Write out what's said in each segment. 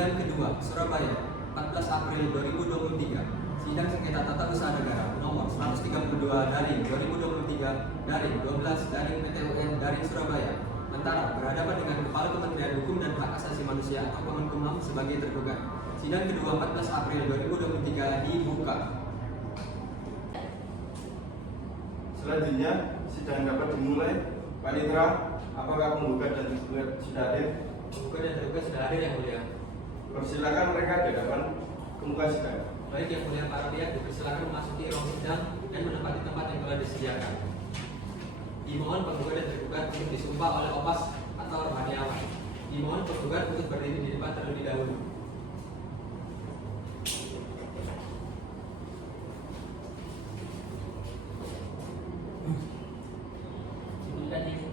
Sidang kedua, Surabaya, 14 April 2023. Sidang sengketa tata usaha negara nomor 132/2023/12/PT UN Surabaya antara berhadapan dengan Kepala Kementerian Hukum dan Hak Asasi Manusia atau Kemenkumham sebagai tergugat. Sidang kedua 14 April 2023 dibuka. Selanjutnya, sidang dapat dimulai. Panitera, apakah penggugat dan tergugat sudah hadir? Penggugat dan tergugat sudah hadir, Yang Mulia. Persilakan mereka di hadapan ke muka sidang. Baik, Yang Mulia, para pihak dipersilakan memasuki ruang sidang dan menempati tempat yang telah disediakan. Dimohon penggugat dan tergugat untuk disumpah oleh Opas atau rohaniawan. Dimohon penggugat untuk berdiri di depan terlebih dahulu.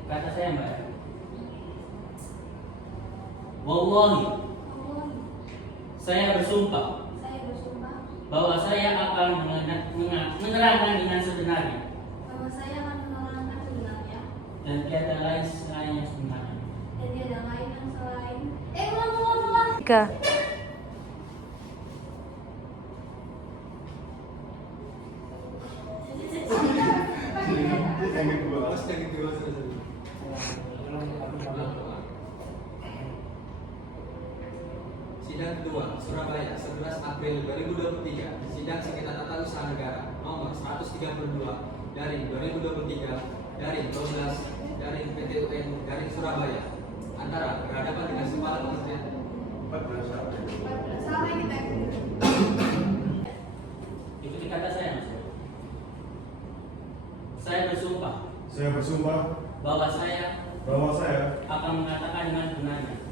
Kata saya, Mbak. Wallahi, saya bersumpah bahwa saya akan menerangkan dengan sebenarnya dan tiada lain selain yang sebenarnya. Tiga. Sidang kedua. Sidang kedua, Surabaya, 11 April 2023. Sidang sengketa tata usaha negara nomor 132/2023/12/PT UN Surabaya antara berhadapan dengan Kepala Kementerian 14 April. Ikuti kata saya, Mas. Saya bersumpah bahwa saya akan mengatakan dengan sebenarnya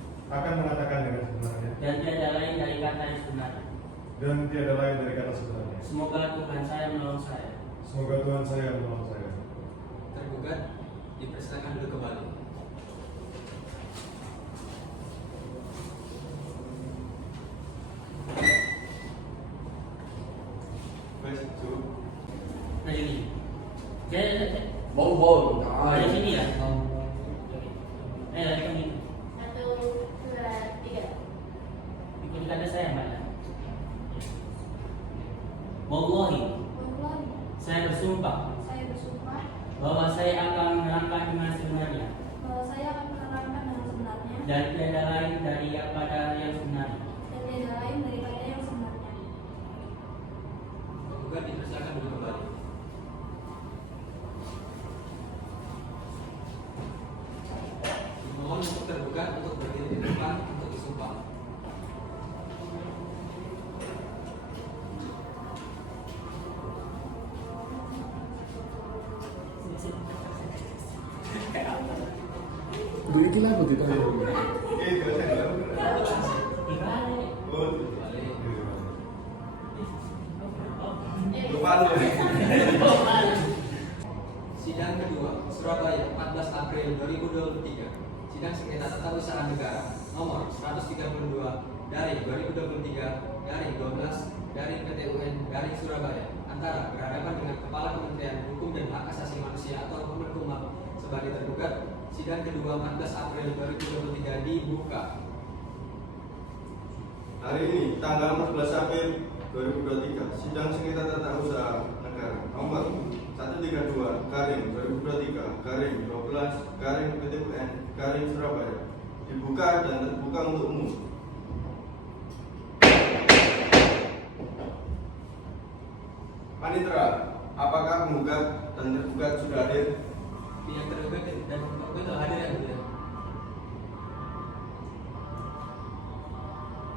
dan tiada lain dari kata yang sebenarnya. Semoga Tuhan saya menolong saya. tergugat dipersilakan duduk kembali. Nah ini, saya dari sini ya. Dari kami. Ikuti kata saya, Mbak. Wallahi, saya bersumpah bahwa saya akan menerangkan dengan sebenarnya dan tiada lain daripada yang sebenarnya. Tergugat dipersilakan duduk kembali. Dimohon untuk tergugat untuk berdiri di depan untuk disumpah. Duit ini apa gitu? Sidang kedua, Surabaya, 14 April 2023. Sidang sengketa tata usaha negara nomor 132/2023/12/PT UN Surabaya antara berhadapan dengan Kepala Kementerian Hukum dan Hak Asasi Manusia atau Kemenkumham sebagai tergugat. Sidang kedua 14 April 2023 dibuka. Hari ini, tanggal 14 April 2023, sidang sengketa tata usaha negara nomor 132/2023/12/PT UN Surabaya dibuka dan terbuka untuk umum. Panitera, apakah penggugat dan tergugat sudah hadir? Pihak tergugat dan tergugat telah hadir, Yang Mulia.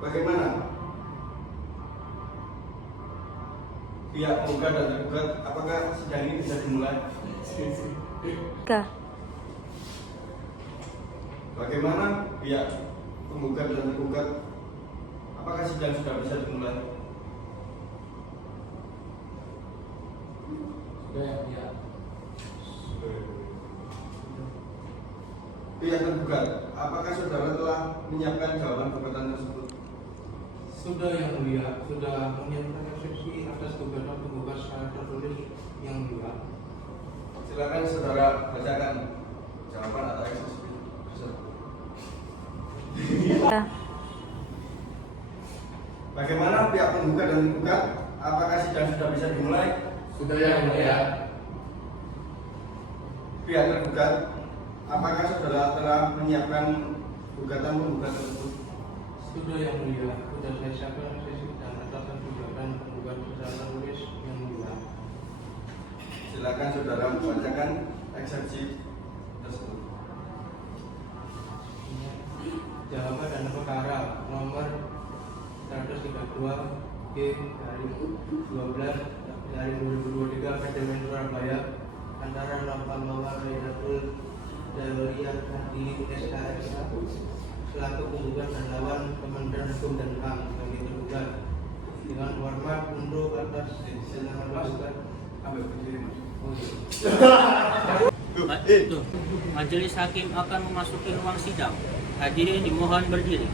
Bagaimana? Pihak penggugat dan tergugat, apakah sidang ini bisa dimulai? Tiga. Bagaimana pihak penggugat dan tergugat, apakah sidang sudah bisa dimulai? Sudah, Yang Mulia. Pihak tergugat, apakah saudara telah menyiapkan jawaban gugatan tersebut? Sudah, Yang Mulia, sudah menyiapkan eksepsi atas gugatan penggugat secara tertulis, Yang Mulia. Silakan saudara bacakan jawaban atau eksepsi tersebut. Tiga. Bagaimana pihak penggugat dan tergugat? Apakah sidang sudah bisa dimulai? Sudah yang mulia. Pihak tergugat, apakah saudara telah menyiapkan gugatan penggugat tersebut? Sudah yang mulia. Sudah saya siapkan sesi dan atas gugatan penggugat secara tertulis yang mulia. Silakan saudara membacakan eksepsi tersebut. Jawaban dan perkara nomor 132 G dari 12 dari 2023 Akademi Surabaya antara Nova Mawar Redatul Dawriyah Nahdini SKS selaku penggugat dan lawan Kementerian Hukum dan HAM kami tergugat dengan hormat untuk atas silakan penggugat. Ambil berdiri, Mas. Tuh, majelis hakim akan memasuki ruang sidang. Hadirin dimohon berdiri.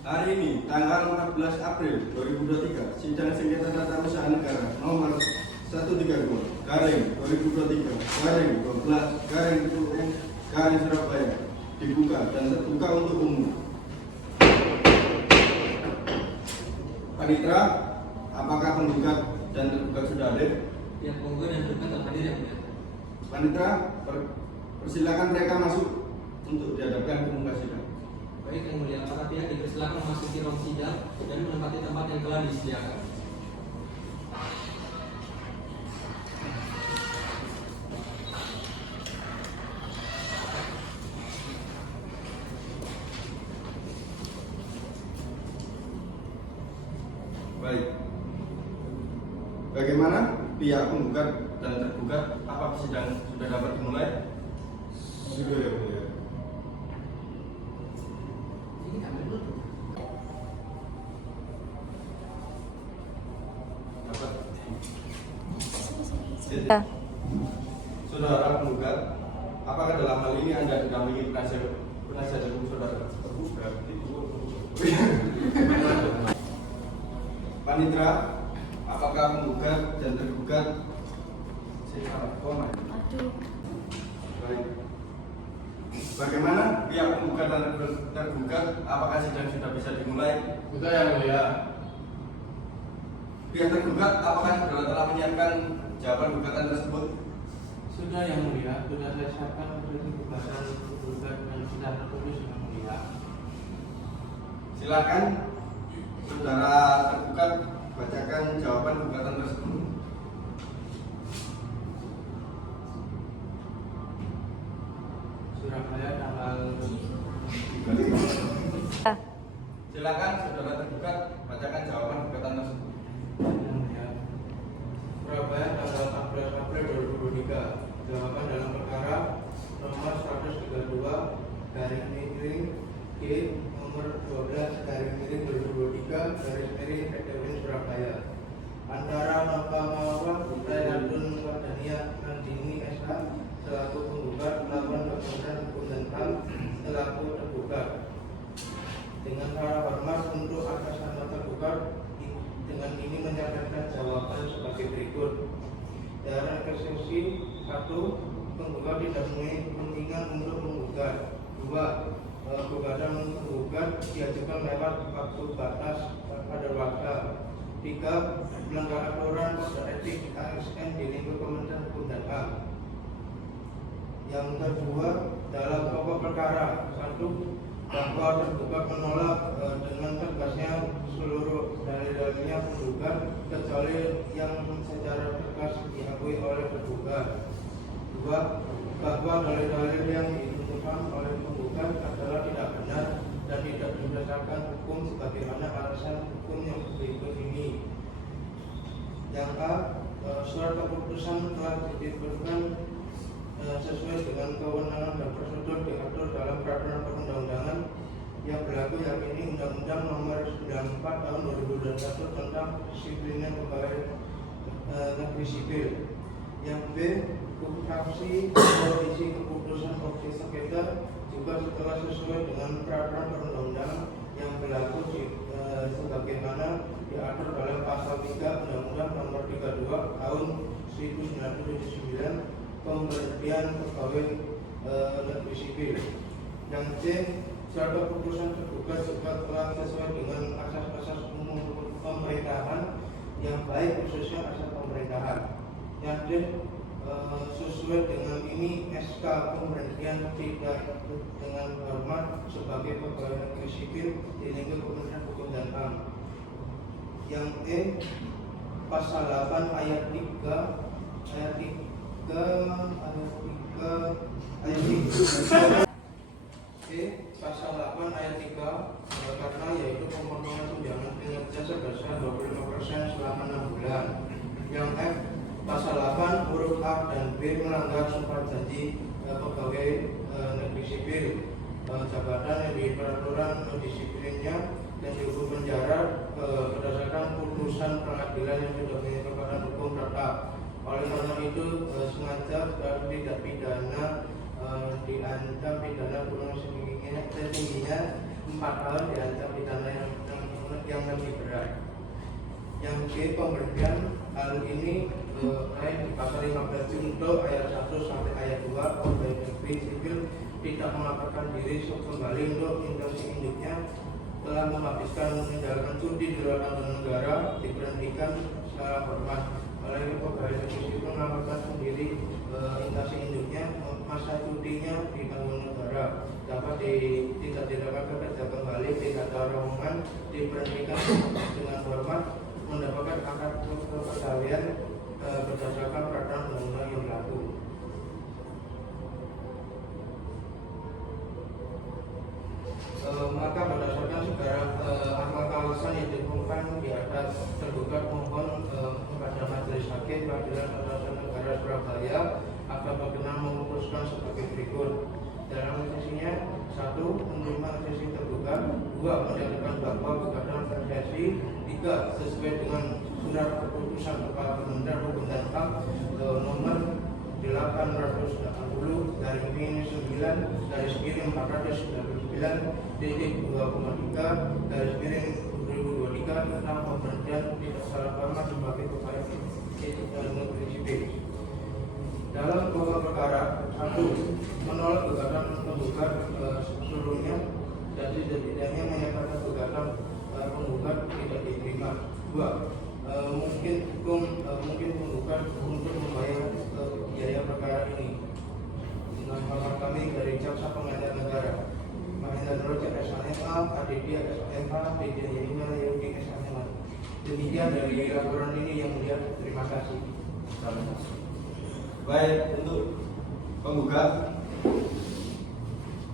Hari ini, tanggal 14 April 2023, sidang sengketa tata usaha negara nomor 132 garing 2023 garing 12 garing UN garing Surabaya dibuka dan terbuka untuk umum. Panitera, apakah penggugat dan tergugat sudah hadir? Pihak penggugat dan tergugat telah hadir yang mulia. Panitera, persilakan mereka masuk untuk dihadapkan ke muka sidang. Baik yang mulia, para pihak dipersilakan memasuki ruang sidang dan menempati tempat yang telah disediakan. Baik. Bagaimana pihak penggugat dan tergugat? Apakah sidang sudah dapat dimulai? Sudah ya, mulia. Ini ambil dulu. Dapat. Ya. Saudara penggugat, apakah dalam hal ini Anda didampingi penasihat hukum saudara? Panitera, apakah penggugat dan tergugat? Baik. Bagaimana pihak penggugat dan tergugat? Apakah sidang sudah bisa dimulai? Sudah yang mulia. Pihak tergugat, apakah saudara telah menyiapkan jawaban gugatan tersebut? Sudah yang mulia. Sudah saya siapkan sesi gugatan penggugat dan sudah tertulis yang mulia. Silakan saudara tergugat bacakan jawaban gugatan tersebut. Surabaya tanggal Ya. Silakan saudara tergugat bacakan jawaban gugatan tersebut. Surabaya tanggal 14 April 2023. Jawaban dalam perkara nomor 132 garing miring G nomor 12 garing miring 2023 garing miring Akademi Surabaya antara Nova Mawar Redatul Dawriyah Nahdini SK selaku penggugat melawan Kementerian Hukum dan HAM selaku tergugat dengan para hormat untuk atas nama tergugat dengan ini menyatakan jawaban sebagai berikut. Dalam eksepsi 1, penggugat tidak mempunyai kepentingan untuk menggugat. 2, gugatan penggugat diajukan lewat waktu batas pada waktu. 3, melanggar aturan kode etik ASN di lingkup Kementerian Hukum dan HAM. Yang kedua, dalam pokok perkara 1, bahwa tergugat menolak dengan tegasnya seluruh dalil-dalilnya penggugat kecuali yang secara tegas diakui oleh tergugat. 2, bahwa dalil-dalil yang ditentukan oleh penggugat adalah tidak benar dan tidak berdasarkan hukum sebagaimana alasan hukum yang berikut ini. Yang A, surat keputusan telah diberikan sesuai dengan kewenangan dan prosedur diatur dalam peraturan perundang-undangan yang berlaku yakini Undang-Undang Undang-Undang Nomor 94 Tahun 2021 tentang Disiplinnya Pegawai Negeri Sipil. Yang B, substansi atau isi keputusan komisi sengketa juga setelah sesuai dengan peraturan perundang-undangan yang berlaku sebagaimana diatur dalam pasal 3 Undang-Undang Nomor 32 Tahun 1979 Pemberhentian Pegawai Negeri Sipil. Yang C, surat keputusan tergugat juga telah sesuai dengan asas-asas umum pemerintahan yang baik, khususnya asas pemerintahan. Yang D, sesuai dengan ini SK pemberhentian tidak dengan hormat sebagai pegawai negeri sipil di lingkup Kementerian Hukum dan HAM. Yang E, pasal 8 ayat 3 pasal 8 ayat 3 karena yaitu pemotongan tunjangan kinerja sebesar 25% selama 6 bulan. Yang F, pasal 8 huruf A dan B melanggar sumpah janji pegawai negeri sipil jabatan yang di peraturan disiplinnya dan dihukum penjara berdasarkan putusan pengadilan yang sudah memiliki kekuatan hukum tetap. Oleh karena itu sengaja tidak pidana diancam pidana kurang tingginya 4 tahun, diancam pidana yang lebih berat. Yang G, pemberhentian hal ini di pasal 15 junto ayat 1 sampai ayat 2 pegawai negeri sipil tidak melaporkan diri kembali untuk instansi induknya telah menghabiskan menjalankan cuti di luar tanggungan negara diberhentikan secara hormat. Oleh pegawai negeri sipil melaporkan sendiri instansi induknya masa cutinya di tanggungan negara dapat tidak dilakukan kerja kembali, tidak ada rombongan, diberhentikan dengan hormat, mendapatkan akad kepegawaian berdasarkan peraturan undang-undang yang berlaku. Maka berdasarkan segala alasan yang ditemukan di atas, tergugat mohon kepada Majelis Hakim Pengadilan Tata Negara Surabaya agar berkenan memutuskan sebagai berikut. Dalam sesinya 1. Menerima sesi tergugat, 2. Menyatakan bahwa gugatan tersesi, 3. Sesuai dengan surat keputusan Kepala Kementerian Hukum dan HAM nomor 880 dari Min 9 dari Sekiring 499 titik 2,3 dari Sekiring 2023 tentang pemberhentian tidak salah hormat sebagai pegawai negeri sipil. Dalam pokok perkara 1. Menolak gugatan penggugat seluruhnya dan setidaknya menyatakan gugatan penggugat tidak diterima. 2. Mungkin penggugat untuk membayar biaya perkara ini. Nama kami dari Jaksa Pengadilan Negara Mahendra Nurul SHMA, ADD SHMA, PDI Yudi SHMA. Demikian dari laporan ini yang mulia. Terima kasih. Baik, untuk penggugat,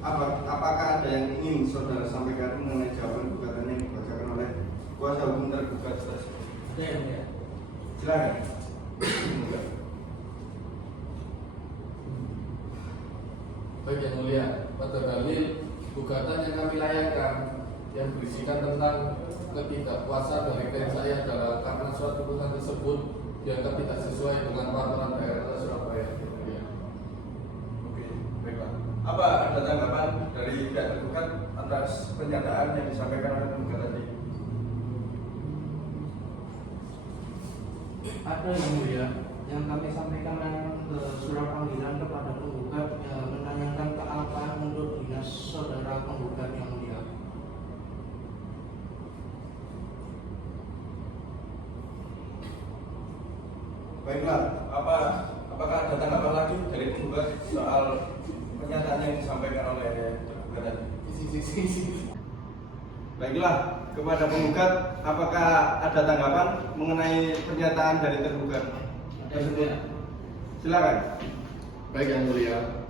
apakah ada yang ingin saudara sampaikan mengenai jawaban gugatan yang dibacakan oleh kuasa hukum tergugat? Silakan. Baik yang mulia, pada dalil gugatan yang kami layangkan yang berisikan tentang ketidakpuasan dari klien saya adalah karena suatu keputusan tersebut dianggap tidak sesuai dengan peraturan daerah Kota Surabaya. Oke, baiklah. Apa ada tanggapan dari pihak tergugat atas pernyataan yang disampaikan oleh penggugat tadi? Ada yang mulia, yang kami sampaikan surat panggilan kepada penggugat menanyakan kealpaan untuk dinas saudara penggugat yang mulia. Baiklah, apakah ada tanggapan lagi dari penggugat soal pernyataan yang disampaikan oleh tergugat tadi? Baiklah, kepada penggugat, apakah ada tanggapan mengenai pernyataan dari tergugat tersebut? Silakan. Baik yang mulia,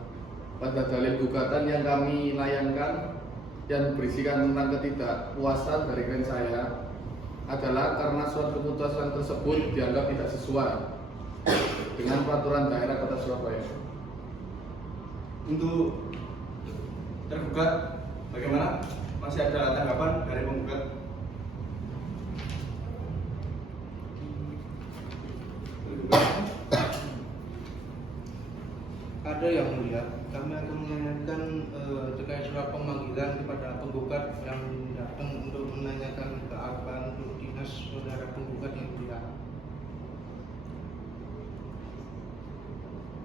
pada dalil gugatan yang kami layangkan yang berisikan tentang ketidakpuasan dari klien saya adalah karena suatu keputusan tersebut dianggap tidak sesuai dengan peraturan daerah Kota Surabaya. Untuk tergugat, bagaimana Mas masih ada tanggapan dari penggugat? Ada yang mulia, kami akan menanyakan terkait surat pemanggilan kepada penggugat yang datang untuk menanyakan keabsahan untuk dinas saudara penggugat yang mulia.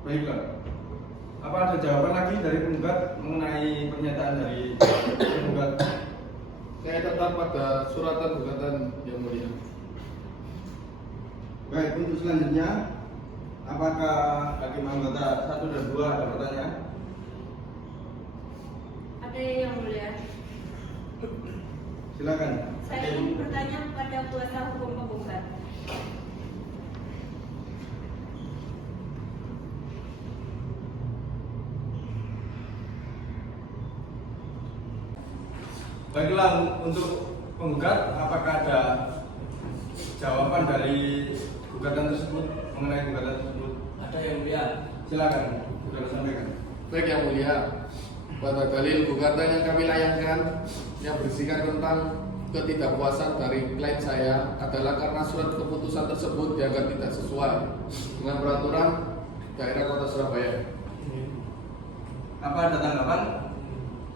Baiklah. Apa ada jawaban lagi dari penggugat mengenai pernyataan dari penggugat? Saya tetap pada suratan gugatan yang mulia. Baik, untuk selanjutnya, apakah hakim anggota 1 dan 2 ada pertanyaan? Ada yang mulia. Silakan. Saya ingin bertanya kepada kuasa hukum penggugat. Baiklah, untuk penggugat, apakah ada jawaban dari gugatan tersebut mengenai gugatan tersebut? Ada yang mulia. Silakan, saudara sampaikan. Baik yang mulia, pada dalil gugatan yang kami layangkan yang berisikan tentang ketidakpuasan dari klien saya adalah karena surat keputusan tersebut dianggap tidak sesuai dengan peraturan daerah Kota Surabaya. Apa ada tanggapan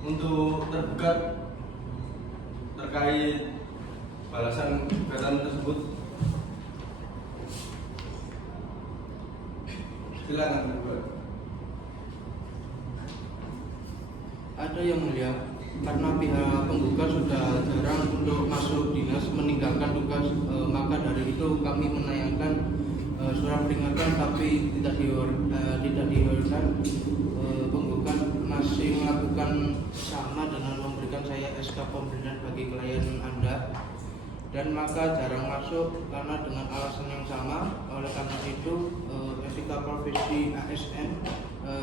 untuk tergugat terkait balasan gugatan tersebut? Silakan tergugat. Ada yang mulia, karena pihak penggugat sudah jarang untuk masuk dinas meninggalkan tugas, maka dari itu kami menayangkan surat peringatan tapi tidak dihiraukan. Penggugat masih melakukan sama dengan memberikan saya SK pemberian bagi klien Anda, dan maka jarang masuk karena dengan alasan yang sama. Oleh karena itu etika profesi ASN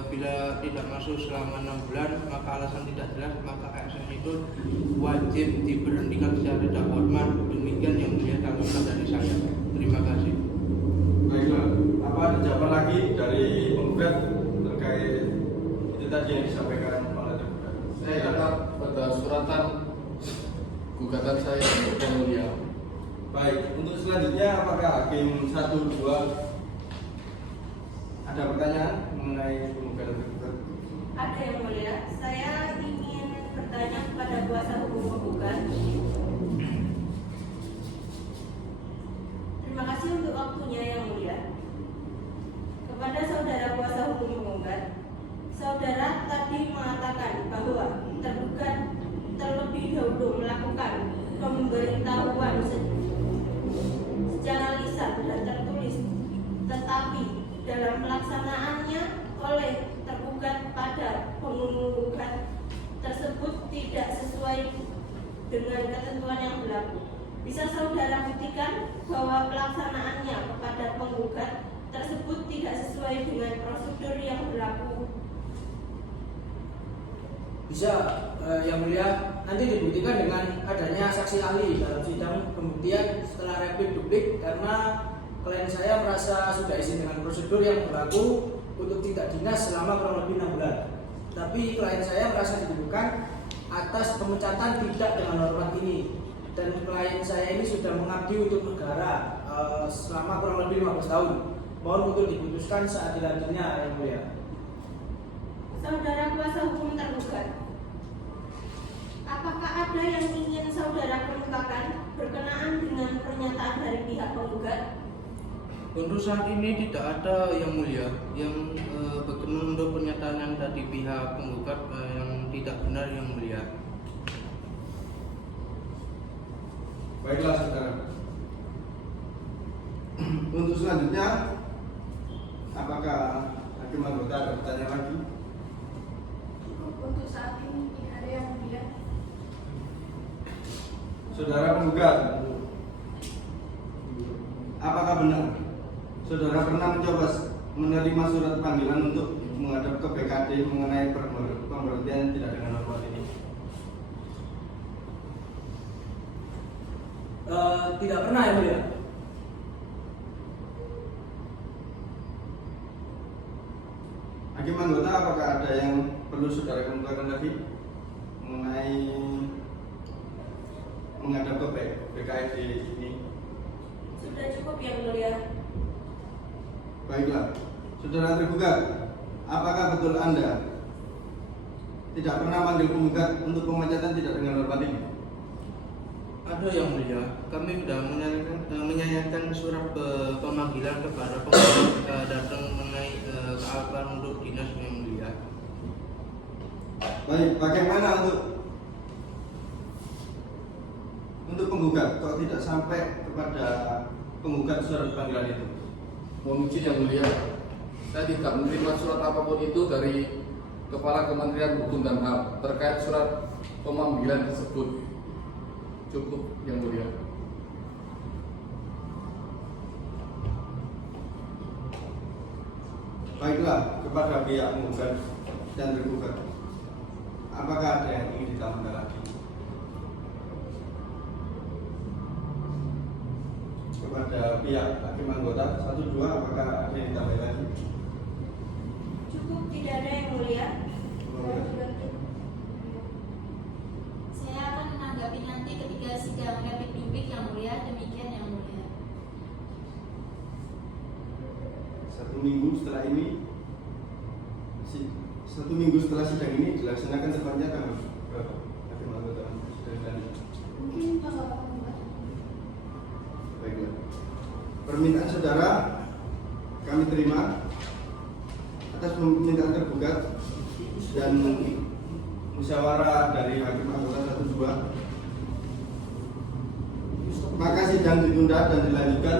bila tidak masuk selama 6 bulan maka alasan tidak jelas, maka ASN itu wajib diberhentikan secara tidak hormat. Demikian yang mulia tanggapan dari saya. Terima kasih. Baiklah, apa ada jawaban lagi dari penggugat terkait itu tadi yang disampaikan oleh tergugat? Saya tetap pada suratan gugatan saya yang mulia. Baik, untuk selanjutnya apakah hakim 1, 2 ada pertanyaan mengenai penggugat tergugat? Ada yang mulia. Saya ingin bertanya kepada kuasa hukum penggugat. Terima kasih untuk waktunya yang mulia. Kepada saudara kuasa hukum penggugat, saudara tadi mengatakan bahwa tergugat terlebih dahulu melakukan pemberitahuan secara lisan dan tertulis, tetapi dalam pelaksanaannya oleh tergugat pada penggugat tersebut tidak sesuai dengan ketentuan yang berlaku. Bisa saudara buktikan bahwa pelaksanaannya kepada penggugat tersebut tidak sesuai dengan prosedur yang berlaku? Bisa, yang mulia, nanti dibuktikan dengan adanya saksi ahli dalam sidang pembuktian setelah rapid duplik, karena klien saya merasa sudah izin dengan prosedur yang berlaku untuk tidak dinas selama kurang lebih 6 bulan. Tapi klien saya merasa dituduhkan atas pemecatan tidak dengan hormat ini, dan klien saya ini sudah mengabdi untuk negara selama kurang lebih 15 tahun. Mohon untuk diputuskan seadil-adilnya yang mulia. Saudara kuasa hukum tergugat, apakah ada yang ingin saudara kemukakan berkenaan dengan pernyataan dari pihak penggugat? Untuk saat ini tidak ada yang mulia yang berkenan untuk pernyataan yang tadi pihak penggugat yang tidak benar yang mulia. Baiklah saudara. Untuk selanjutnya, apakah hakim anggota ada pertanyaan lagi? Untuk saat ini tidak ada yang mulia. Saudara penggugat, apakah benar saudara pernah mencoba menerima surat panggilan untuk menghadap ke BKD mengenai pemberhentian tidak dengan hormat ini? Tidak pernah yang mulia. Hakim anggota, apakah ada yang perlu saudara kemukakan lagi mengenai PKID ini? Sudah cukup Yang Mulia. Baiklah, saudara tergugat, apakah betul Anda tidak pernah manggil penggugat untuk pemecatan tidak dengan hormat ini? Ada Yang Mulia, kami sudah menyayangkan surat pemanggilan kepada penggugat datang mengenai kealapan untuk dinas Yang Mulia. Baik, bagaimana untuk penggugat kok tidak sampai kepada penggugat surat panggilan itu? Mohon izin Yang Mulia, saya tidak menerima surat apapun itu dari Kepala Kementerian Hukum dan HAM terkait surat pemanggilan tersebut. Cukup Yang Mulia. Baiklah, kepada pihak penggugat dan tergugat, apakah ada yang ingin ditambahkan lagi? Kepada pihak hakim anggota 1, 2, apakah ada yang ditambahkan lagi? Cukup, tidak ada Yang Mulia. Saya akan menanggapi nanti ketika sidang rapid duplik Yang Mulia. Demikian Yang Mulia. 1 minggu setelah ini, 1 minggu setelah sidang ini dilaksanakan tepatnya tanggal berapa? Hakim anggota sidang selanjutnya. Mungkin Bapak Penggugat. Baiklah. Permintaan saudara kami terima atas permintaan tergugat dan musyawarah dari hakim anggota 1, 2. Maka sidang ditunda dan dilanjutkan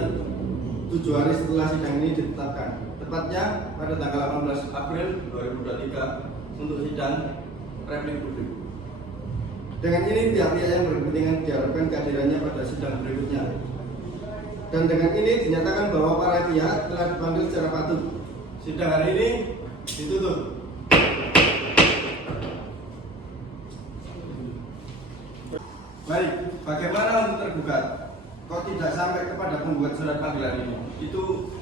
7 hari setelah sidang ini ditetapkan. Tepatnya pada tanggal 18 April 2023 untuk sidang replik publik. Dengan ini pihak-pihak yang berkepentingan diharapkan kehadirannya pada sidang berikutnya. Dan dengan ini dinyatakan bahwa para pihak telah dipanggil secara patut. Sidang hari ini ditutup. Baik, bagaimana untuk tergugat? Kok tidak sampai kepada pembuat surat panggilan ini? Itu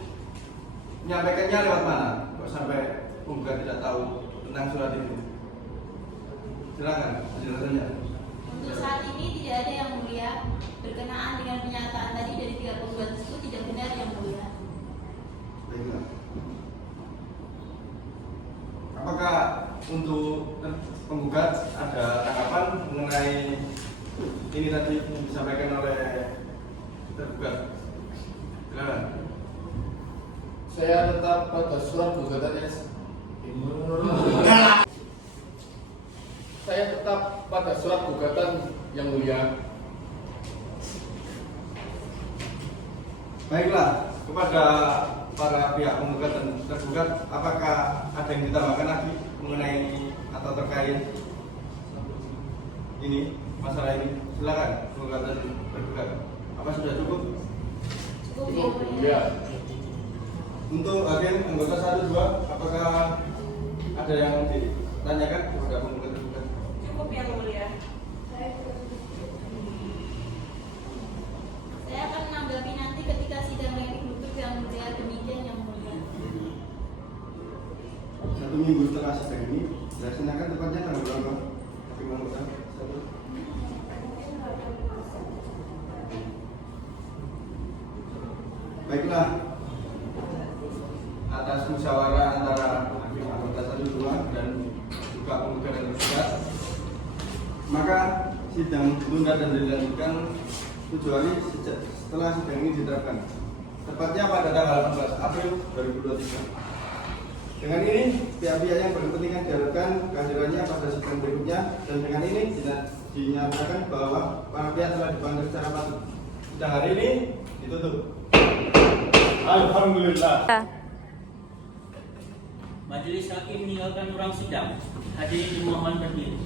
menyampaikannya lewat mana? Kok sampai penggugat tidak tahu tentang surat itu? Silakan penjelasannya. Untuk saat ini tidak ada Yang Mulia. Berkenaan dengan pernyataan tadi dari pihak penggugat tersebut tidak benar Yang Mulia. Baiklah. Apakah untuk penggugat ada tanggapan mengenai ini tadi yang disampaikan oleh tergugat? Silakan. Saya tetap pada surat gugatannya. Saya tetap pada surat gugatan Yang Mulia. Baiklah, kepada para pihak penggugat dan tergugat, apakah ada yang ditambahkan lagi mengenai atau terkait ini masalah ini? Silakan penggugat dan tergugat. Apa sudah cukup? Cukup Yang Mulia. Ya. Untuk hakim anggota 1, 2, apakah ada yang ditanyakan kepada penggugat tergugat? Cukup Yang Mulia. Saya akan menanggapi nanti ketika sidang rapid duplik Yang Mulia. Demikian Yang Mulia. 1 minggu setelah sidang ini dilaksanakan tepatnya tanggal berapa? Hakim anggota 1. Baiklah, atas musyawarah antara hakim anggota 1, 2 dan juga penggugat dan tergugat, maka sidang ditunda dan dilanjutkan 7 hari setelah sidang ini diterapkan, tepatnya pada tanggal 18 April 2023. Dengan ini pihak-pihak yang berkepentingan diharapkan kehadirannya pada sidang berikutnya, dan dengan ini dinyatakan bahwa para pihak telah dipanggil secara patut. Sidang hari ini ditutup. Alhamdulillah. Majelis hakim meninggalkan ruang sidang. Hadirin dimohon berdiri.